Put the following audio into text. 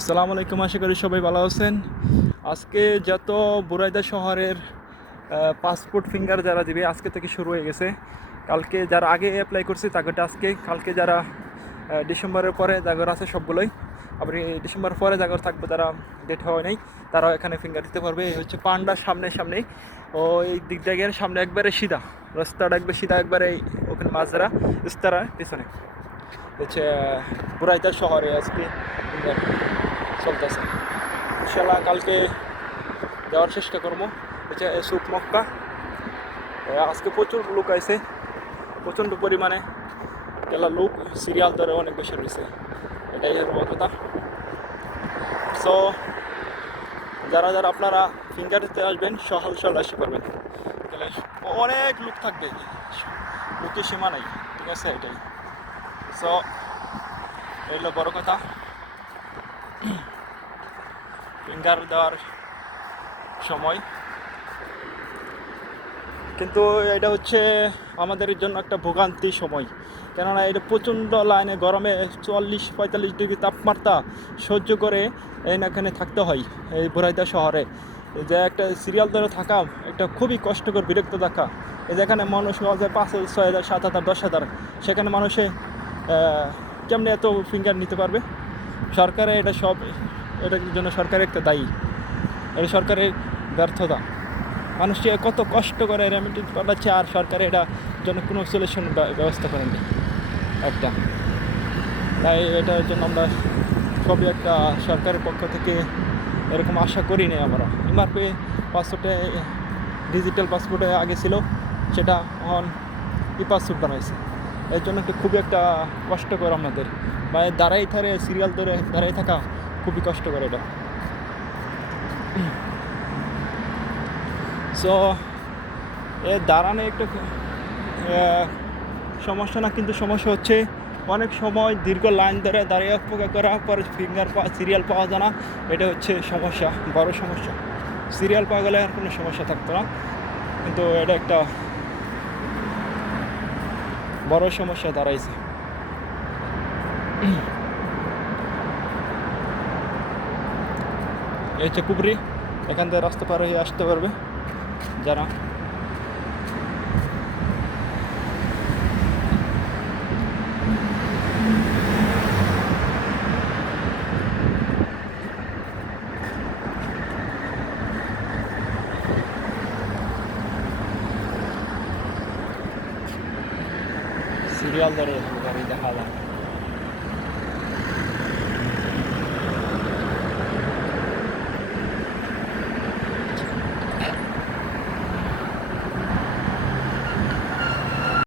আসসালামু আলাইকুম, আশা করি সবাই ভালো আছেন। আজকে যত বুরাইদা শহরের পাসপোর্ট ফিঙ্গার যারা দিবে আজকে থেকে শুরু হয়ে গেছে। কালকে যারা আগে অ্যাপ্লাই করছে তাদেরটা আজকে, কালকে যারা ডিসেম্বরের পরে জাগর আছে সবগুলোই, আবার এই ডিসেম্বর পরে জাগর থাকবে তারা ডেট হয় নাই, তারাও এখানে ফিঙ্গার দিতে পারবে। এই হচ্ছে পান্ডার সামনেই ও এই দিক জায়গার সামনে একবারে সিধা রাস্তাটা, একবার সিধা একবারে এই ওখানে মাঝরা ইস্তারা পিছনে হচ্ছে বুরাইদা শহরে আজকে ফিঙ্গার চলতেছে। ইনশাল্লাহ কালকে যাওয়ার চেষ্টা করবো। হচ্ছে সুক মক্কা। আজকে প্রচুর লোক আছে, প্রচণ্ড পরিমাণে গেলা লোক, সিরিয়াল ধরে অনেক বেশি রয়েছে, এটাই হলো কথা। সো যারা যারা আপনারা ফিঙ্গার দিতে আসবেন সকাল সকাল আসতে পারবেন, তাহলে অনেক লোক থাকবে, লোকের সীমা নাই, ঠিক আছে? এটাই। সো এই হলো বড় কথা, ফিঙ্গার দেওয়ার সময়। কিন্তু এটা হচ্ছে আমাদের জন্য একটা ভোগান্তি সময়, কেননা এটা প্রচণ্ড লাইনে গরমে 44-45 ডিগ্রি তাপমাত্রা সহ্য করে এখানে থাকতে হয় এই বুরাইদা শহরে। যে একটা সিরিয়াল ধরে থাকা একটা খুবই কষ্টকর, বিরক্ত থাকা। এই যেখানে মানুষ হওয়া যায় 5,000, 6,000, 7,000, 10,000, সেখানে মানুষে কেমনি এত ফিঙ্গার নিতে পারবে? সরকারে এটা সব, এটার জন্য সরকারের একটা দায়ী, এটা সরকারের ব্যর্থতা। মানুষ কত কষ্ট করে রেমিটেন্স পাঠাচ্ছে, আর সরকার এটার জন্য কোনো সলিউশন ব্যবস্থা করেনি একটা। তাই এটার জন্য আমরা সবই একটা সরকারের পক্ষ থেকে এরকম আশা করি নি আমরা। এমআরপি পাসপোর্টে, ডিজিটাল পাসপোর্টে আগে ছিল, সেটা এখন ই পাসপোর্ট বানাইছে। এর জন্য একটা খুবই একটা কষ্টকর আমাদের, বা দাঁড়াই থারে সিরিয়াল ধরে দাঁড়াই থাকা খুবই কষ্টকর এটা। সো এ দাঁড়ানো একটা সমস্যা না, কিন্তু সমস্যা হচ্ছে অনেক সময় দীর্ঘ লাইন ধরে দাঁড়িয়ে অপেক্ষা করা পরে ফিঙ্গার সিরিয়াল পাওয়া যায় না। এটা হচ্ছে সমস্যা, বড় সমস্যা। সিরিয়াল পাওয়া গেলে আর কোনো সমস্যা থাকতো না, কিন্তু এটা একটা বড় সমস্যা দাঁড়াইছে। এই হচ্ছে কুবরি, এখান থেকে রাস্তা পার হয়ে আসতে পারবে যারা। সিরিয়াল ধরে